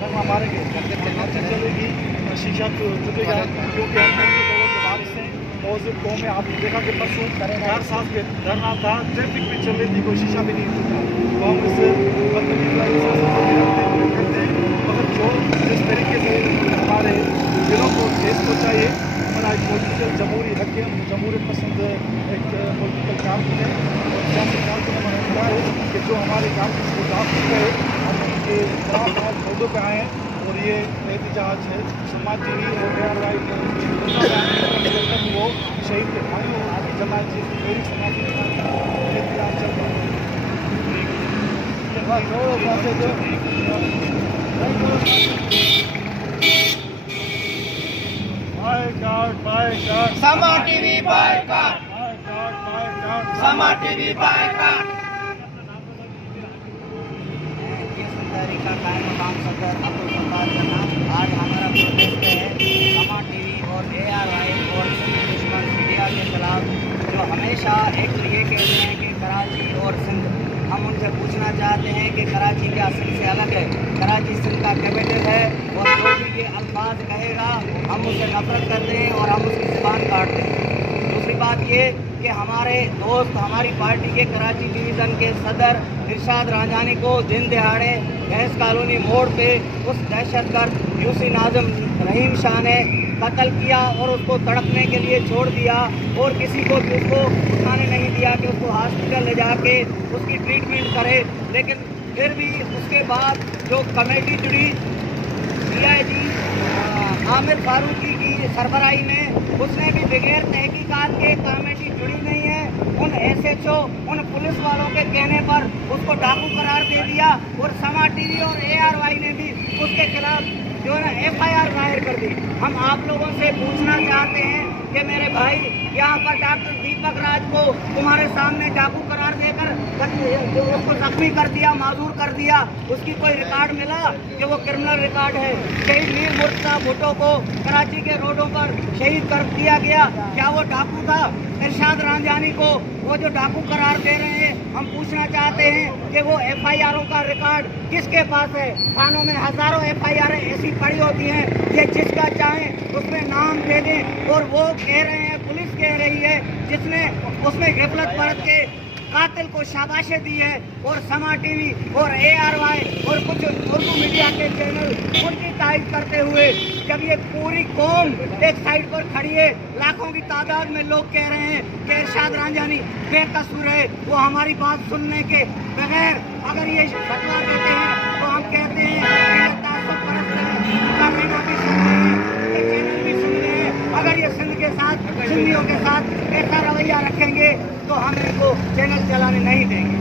धरना मारेंगे, चलेगी, शीशा टूटेगा, क्योंकि हम मौजूद लोगों के वारिस हैं। मौजूद कौम में आपने देखा कि परसों 4 साल के धरना था, ट्रैफिक भी चल रही थी, कोई शीशा भी नहीं टूटा। तो हम इस बदतमीजी का करते हैं, मगर जो जिस तरीके से हमारे दिलों को ठेस पहुँचाई है, हमारा एक पॉलिटिकल जमहूरी हक है, जमहूरियत पसंद एक पॉलिटिकल कारकुन है और सियासी कारकुन हमारा खुदा है कि जो हमारे कारकुन को दाफ है, हम उनके खिलाफ आज मुद्दों पर आए हैं। और ये एहतजाज है समाज टीवी और वो शहीद के भाइयों आगे जमात जी मेरी समाज एहतजाज चल रहा है। समा टीवी बायकॉट, समा टीवी बायकॉट। का कायम मकाम सदर अब्दुल सत्तार का नाम आज हमारा प्रोटेस्ट है समा टीवी और ARY और सिंध दुश्मन मीडिया के खिलाफ, जो हमेशा एक तो ये कहते हैं कि कराची और सिंध। हम उनसे पूछना चाहते हैं कि कराची क्या सिंध से अलग है? कराची सिंध का कैपिटल है और जो भी ये अल्फाज कहेगा हम उससे नफरत करते हैं और हम उसकी ज़ुबान काटते हैं। दूसरी बात ये कि हमारे दोस्त हमारी पार्टी के कराची डिवीज़न के सदर इरशाद रांझानी को दिन दिहाड़े भैंस कॉलोनी मोड़ पे उस दहशतगर्द यूसी नाज़िम रहीम शाह ने कत्ल किया और उसको तड़पने के लिए छोड़ दिया और किसी को भी उसको उठाने नहीं दिया कि उसको हॉस्पिटल ले जाके उसकी ट्रीटमेंट करे। लेकिन फिर भी उसके बाद जो कमेटी जुड़ी DIG आमिर फारूकी की सरबराही में, उसने भी बगैर तहकीकात के कमेटी जुड़ी नहीं है, उन SHO उन पुलिस वालों के कहने पर उसको डाकू करार दे दिया और समा टीवी और ARY ने भी उसके खिलाफ जो है FIR दायर कर दी। हम आप लोगों से पूछना चाहते हैं कि मेरे भाई यहाँ पर डॉक्टर दीपक राज को तुम्हारे सामने डाकू करार देकर जो उसको जख्मी कर दिया, माजूर कर दिया, उसकी कोई रिकॉर्ड मिला कि वो क्रिमिनल रिकॉर्ड है? शहीद मीर मुर्तज़ा भुट्टो को कराची के रोडों पर शहीद कर दिया गया, क्या वो डाकू था? इरशाद रांझानी को वो जो डाकू करार दे रहे हैं, हम पूछना चाहते हैं कि वो FIRों का रिकॉर्ड किसके पास है? थानों में हज़ारों FIR ऐसी पड़ी होती हैं, ये जिसका चाहें उसमें नाम दे दें। और वो कह रहे हैं, पुलिस कह रही है, जिसने उसमें गिफलत बरत के कातिल को शाबाशी दी है। और समा टीवी और ARY और कुछ उर्दू मीडिया के चैनल उनकी तारीफ करते हुए, जब ये पूरी कौम एक साइड पर खड़ी है, लाखों की तादाद में लोग कह रहे हैं कि इरशाद रांझानी बेकसूर है, वो हमारी बात सुनने के बगैर अगर ये फतवा देते हैं तो हम कहते हैं अगर ये सिंध के साथ सिंधियों के साथ ऐसा रवैया रखेंगे तो हम इनको चैनल चलाने नहीं देंगे।